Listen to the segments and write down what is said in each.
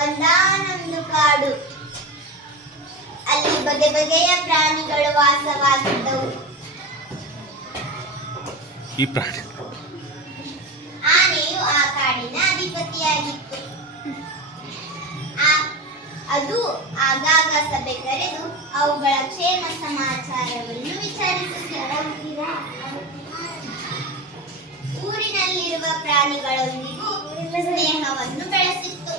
ಒಂದಾನೊಂದು ಕಾಡು, ಅಲ್ಲಿ ಬಗೆ ಬಗೆಯ ಪ್ರಾಣಿಗಳು ವಾಸವಾಗಿದ್ದವು. ಆನೆಯು ಆ ಕಾಡಿನ ಅಧಿಪತಿಯಾಗಿತ್ತು. ಅದು ಆಗಾಗ ಸಭೆ ಕರೆದು ಅವುಗಳ ಕ್ಷೇಮ ಸಮಾಚಾರವನ್ನು ವಿಚಾರಿಸುತ್ತಿತ್ತು. ಊರಿನಲ್ಲಿರುವ ಪ್ರಾಣಿಗಳೊಂದಿಗೂ ಸ್ನೇಹವನ್ನು ಬೆಳೆಸಿತ್ತು.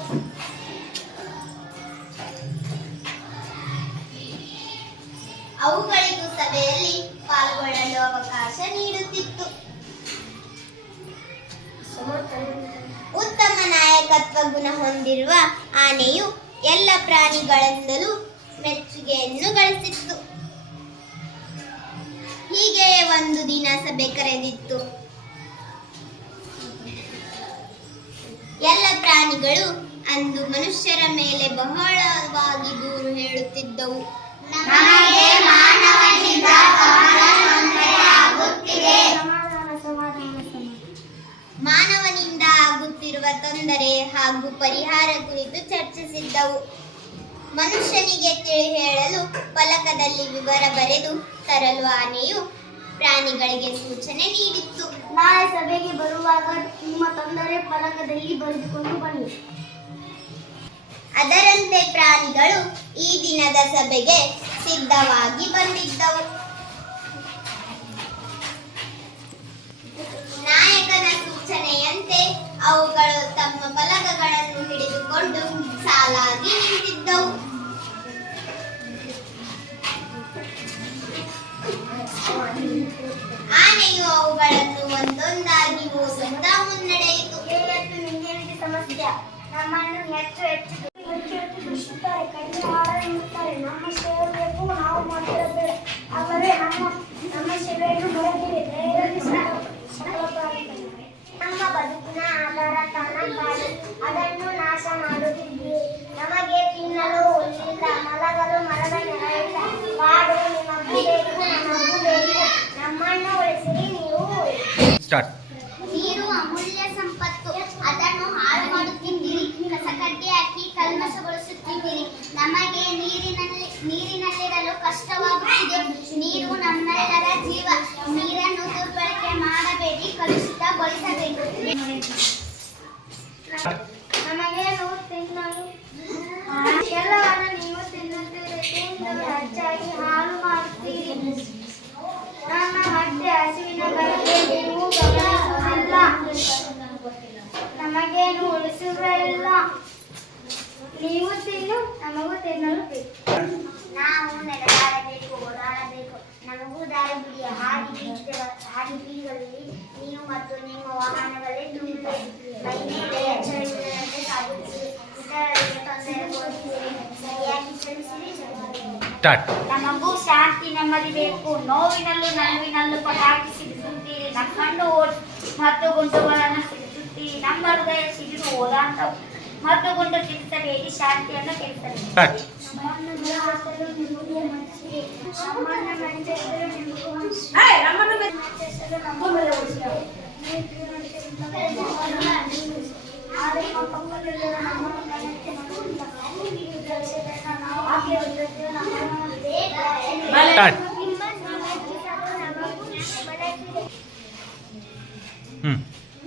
ಅವುಗಳಿಗೂ ಸಭೆಯಲ್ಲಿ ಪಾಲ್ಗೊಳ್ಳಲು ಅವಕಾಶ ನೀಡುತ್ತಿತ್ತು. ಉತ್ತಮ ನಾಯಕತ್ವ ಗುಣ ಹೊಂದಿರುವ ಆನೆಯು ಎಲ್ಲ ಪ್ರಾಣಿಗಳಿಂದಲೂ ಮೆಚ್ಚುಗೆಯನ್ನು ಗಳಿಸಿತ್ತು. ಹೀಗೆ ಒಂದು ದಿನ ಸಭೆ ಕರೆದಿತ್ತು. ಎಲ್ಲ ಪ್ರಾಣಿಗಳು ಅಂದು ಮನುಷ್ಯರ ಮೇಲೆ ಬಹಳವಾಗಿ ದೂರು ಹೇಳುತ್ತಿದ್ದವು. ನಮಗೆ ಮಾನವನಿಂದ ಬಹಳ ತೊಂದರೆ ಆಗುತ್ತಿದೆ. ಮಾನವನಿಂದ ಆಗುತ್ತಿರುವ ತೊಂದರೆ ಹಾಗೂ ಪರಿಹಾರ ಕುರಿತು ಚರ್ಚಿಸಿದ್ದವು. ಮನುಷ್ಯನಿಗೆ ತಿಳಿ ಹೇಳಲು ಫಲಕದಲ್ಲಿ ವಿವರ ಬರೆದು ತರಲು ಆನೆಯು ಪ್ರಾಣಿಗಳಿಗೆ ಸೂಚನೆ ನೀಡಿತ್ತು. ನಾಳೆ ಸಭೆಗೆ ಬರುವಾಗ ನಿಮ್ಮ ತೊಂದರೆ ಫಲಕದಲ್ಲಿ ಬರೆದುಕೊಂಡು ಬನ್ನಿ. ಅದರಂತೆ ಪ್ರಾಣಿಗಳು ಈ ದಿನದ ಸಭೆಗೆ ಸಿದ್ಧವಾಗಿ ಬಂದಿದ್ದವು. ನಾಯಕನ ಸೂಚನೆಯಂತೆ ಅವುಗಳು ತಮ್ಮ ಫಲಕಗಳನ್ನು ಹಿಡಿದುಕೊಂಡು ಸಾಲಾಗಿ ನಿಂತಿದ್ದವು. ಆನೆಯು ಅವುಗಳನ್ನು ಒಂದೊಂದಾಗಿ ಓದುತ್ತಾ ಮುನ್ನಡೆಯಿತು. ನಿಮಗೆ ಸಮಸ್ಯೆ, ನಮ್ಮನ್ನು ಹೆಚ್ಚು ಹೆಚ್ಚು ದುಷ್ಟರೆ, ಕಡಿಮೆ ಆಡಲಿರುತ್ತಾರೆ. ನಮ್ಮ ಸೇವೆ ಬೇಕು, ನಾವು ಮಾತಾಡಬೇಡ. ಆದರೆ ನಮ್ಮ ಸೇವೆಯನ್ನು ಬರದಿರಿ. ದಯವಿಟ್ಟು ಸಕಲ ಪ್ರಾಣಿಗಳು ನಮ್ಮ ಬದುಕಿನ ಆಧಾರ ತಾನ ಕಾಡು, ಅದನ್ನು ನಾಶ ಮಾಡುತ್ತಿದ್ದೀವಿ. ನಮಗೆ ತಿನ್ನಲು ಹುಲ್ಲಿಲ್ಲ, ಮಲಗಲು ಮರದ ನೆರಳಿಲ್ಲ. ಕಾಡು ನಿಮಗೂ ಬೇಕು, ನಮಗೂ ಬೇಕು. ನಮ್ಮನ್ನು ಉಳಿಸಿರಿ, ನೀವು ನೀರು ಅಮೂಲ್ಯ ಸಂಪತ್ತು, ಅದನ್ನು ಹಾಳು ಮಾಡುತ್ತಿದ್ದೀರಿ. ಕಸಕಡ್ಡಿ ಹಾಕಿ ಕಲ್ಮಶಗೊಳಿಸುತ್ತಿದ್ದೀರಿ. ನಮಗೆ ನೀರಿನಲ್ಲಿರಲು ಕಷ್ಟವಾಗುತ್ತಿದೆ. ನೀರು ನಮ್ಮೆಲ್ಲರ ಜೀವ. ನೀರನ್ನು ದುರ್ಬಳಕೆ ಮಾಡಬೇಡಿ, ಕಲುಷಿತಗೊಳಿಸಬೇಕು. ನಮಗೇನು ತಿನ್ನಲು ಎಲ್ಲವನ್ನು ನೀವು ತಿನ್ನುತ್ತೀರಿ, ತಿಂದು ಹೆಚ್ಚಾಗಿ ಹಾಳು ಮಾಡುತ್ತೀರಿ. ನನ್ನ ಹೊಟ್ಟೆ ಹಸಿವಿನ ಬಗ್ಗೆ ನೀವು ಗಮನಿಸುವುದಿಲ್ಲ. ನಮಗೇನು ಉಳಿಸುವುದಿಲ್ಲ. ನೀವು ತಿನ್ನು, ನಮಗೂ ತಿನ್ನಲು ಬೇಕು. ನಾವು ನಡೆದಾಡಬೇಕು, ಓಡಾಡಬೇಕು. ನಮಗೂ ದಾರಿ ಬಿಡಿ. ಹಾದಿ ಬೀದಿಗಳಲ್ಲಿ ನೀವು ಮತ್ತು ನಿಮ್ಮ ವಾಹನಗಳೇ ತುಂಬಿವೆ. ಮೈ ಮೇಲೆ ಎಚ್ಚರಿಕೆಯಂತೆ ಸಾಗುತ್ತೀರಿ. ಇತರರಿಗೆ ತೊಂದರೆ ಕೊಡುತ್ತೀರಿ. ಸರಿಯಾಗಿ ಚಲಿಸಿರಿ. ನಮಗೂ ಶಾಂತಿ ನೆಮ್ಮದಿ ಬೇಕು. ನೋವಿನಲ್ಲೂ ನಲಿವಿನಲ್ಲೂ ಪಟಾಕಿ ಸಿಡಿಸುತ್ತೀರಿ. ನಕ್ಕಂಡು ಮತ್ತು ಗುಂಡುಗಳನ್ನು ಸಿಡಿಸುತ್ತೀರಿ. ನಮ್ಮ ಹೃದಯ ಸಿಡಿದು ಹೋದಂತ ಮತ್ತು ಗುಂಡು ಸಿಡಿಸಬೇಡಿ, ಶಾಂತಿಯನ್ನು ಕೆಡಿಸಬೇಡಿ.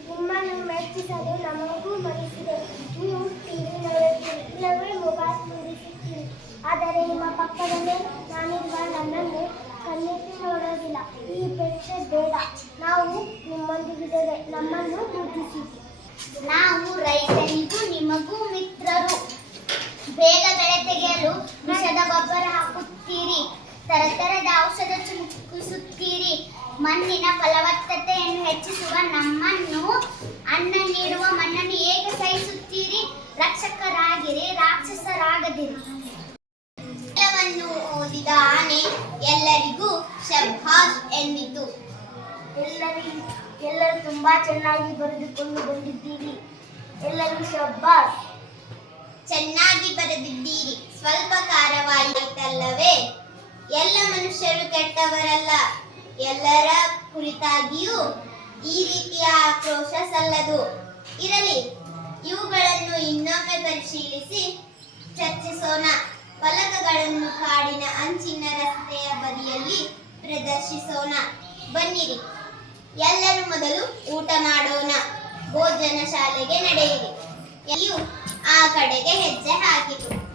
ನಿಮ್ಮನ್ನು ಮೆಚ್ಚಿಸಲು ನಮಗೂ ಮನಸ್ಸಿದೆ. ನೀವು ಟಿವಿ ನೋಡುತ್ತೀರಿ, ಇಲ್ಲವೇ ಮೊಬೈಲ್ ನೋಡುತ್ತೀರಿ. ಆದರೆ ನಿಮ್ಮ ಪಕ್ಕದಲ್ಲೇ ನಾನಿರುವ ನನ್ನನ್ನು ಕಣ್ಣೆತ್ತಿ ನೋಡೋದಿಲ್ಲ. ಈ ಪರೀಕ್ಷೆ ಬೇಡ. ನಾವು ನಿಮ್ಮೊಂದಿಗಿದ್ದೇವೆ. ನಮ್ಮನ್ನು ಗುರುತಿಸಿ. ನಾವು ರೈತರಿಗೂ ನಿಮಗೂ ಮಿತ್ರರು. ಬೇಗ ಬೆಳೆ ತೆಗೆಯಲು ವಿಷದ ಗೊಬ್ಬರ ಹಾಕುತ್ತೀರಿ. ತರತರದ ಔಷಧ ಚಿಮುಕಿಸುತ್ತೀರಿ. ಮಣ್ಣಿನ ಫಲವತ್ತತೆಯನ್ನು ಹೆಚ್ಚಿಸುವ ನಮ್ಮನ್ನು, ಅನ್ನ ನೀಡುವ ಮಣ್ಣನ್ನು ಏಕೆ ಸಹಿಸುತ್ತೀರಿ? ರಕ್ಷಕರಾಗಿರಿ, ರಾಕ್ಷಸರಾಗದಿರಿ. ಎಲ್ಲವನ್ನು ಓದಿದ ಆನೆ ಎಲ್ಲರಿಗೂ ಶಭಾಷ್ ಎಂದಿತು. ಎಲ್ಲರೂ ತುಂಬಾ ಚೆನ್ನಾಗಿ ಬರೆದುಕೊಂಡು ಬಂದಿದ್ದೀರಿ. ಎಲ್ಲರೂ ಶಬ್ಬಾಸ್. ಚೆನ್ನಾಗಿ ಬರೆದಿದ್ದೀರಿ. ಸ್ವಲ್ಪ ಖಾರವಾಯಿತಲ್ಲವೇ? ಎಲ್ಲ ಮನುಷ್ಯರು ಕೆಟ್ಟವರಲ್ಲ. ಎಲ್ಲರ ಕುರಿತಾಗಿಯೂ ಈ ರೀತಿಯ ಆಕ್ರೋಶ ಸಲ್ಲದು. ಇರಲಿ, ಇವುಗಳನ್ನು ಇನ್ನೊಮ್ಮೆ ಪರಿಶೀಲಿಸಿ ಚರ್ಚಿಸೋಣ. ಫಲಕಗಳನ್ನು ಕಾಡಿನ ಅಂಚಿನ ರಸ್ತೆಯ ಬದಿಯಲ್ಲಿ ಪ್ರದರ್ಶಿಸೋಣ. ಬನ್ನಿರಿ, ಎಲ್ಲರೂ ಮೊದಲು ಊಟ ಮಾಡೋಣ. ಭೋಜನ ಶಾಲೆಗೆ ನಡೆಯಿರಿ. ಎಲ್ಲಿಯೂ ಆ ಕಡೆಗೆ ಹೆಜ್ಜೆ ಹಾಕಿತು.